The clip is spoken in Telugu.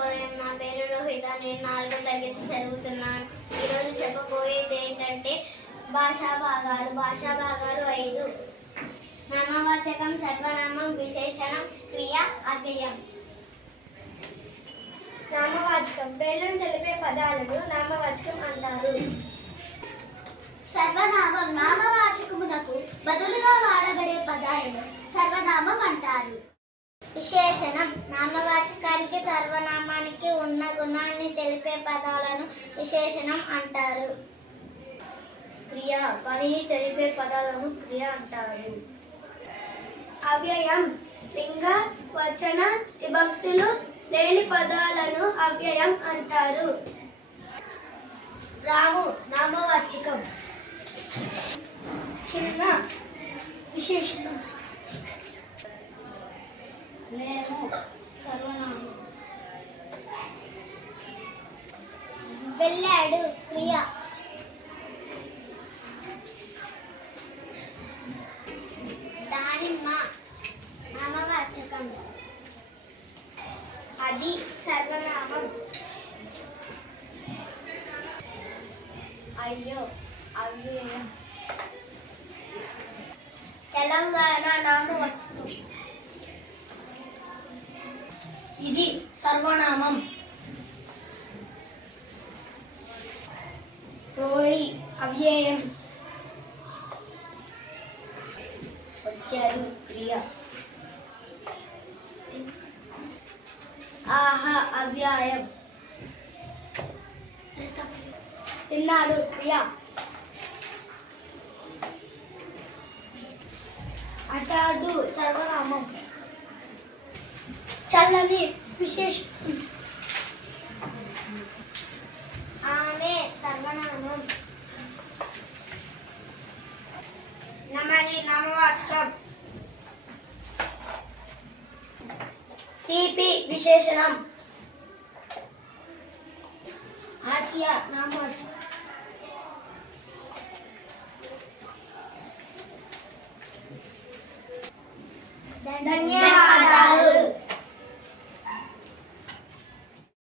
శుభోదయం. నా పేరు రోహిత. నేను 4వ తరగతి చదువుతున్నాను. ఈరోజు చెప్పబోయేది ఏంటంటే భాషా భాగాలు. భాషా భాగాలు 5. నామవాచకం, సర్వనామం, విశేషణం, క్రియ, అవ్యయం. నామవాచకం పేర్లను తెలిపే పదాలను నామవాచకం అంటారు. సర్వనామం నామవాచకమునకు బదులుగా వాడబడే పదాలను సర్వనామం అంటారు. విశేషణం నామవాచకానికి సర్వనామానికి ఉన్న గుణాన్ని తెలిపే పదాలను విశేషణం అంటారు. క్రియ పనిని తెలిపే పదాలను క్రియ అంటారు. అవ్యయం లింగ, వచన, విభక్తులు లేని పదాలను అవ్యయం అంటారు. రాము నామవాచకం. చిన్న విశేషణం. నేను సర్వనామం. వెళ్ళాడు క్రియ. దానిమ్మ నామవాచకం. అది సర్వనామం. అయ్యో అవ్యయం. తెలంగాణ నామవాచకం. ఇది సర్వనామం. రోయి అవ్యయం. వచ్చాడు క్రియ. ఆహా అవ్యయం. తిన్నాడు క్రియ. అతడు సర్వనామం. చల్లని విశేషణం. ఆమె సర్వనామం. నమలి నామవాచకం. తీపి విశేషణం. ఆసియా నామవాచకం. ధన్యవాదాలు.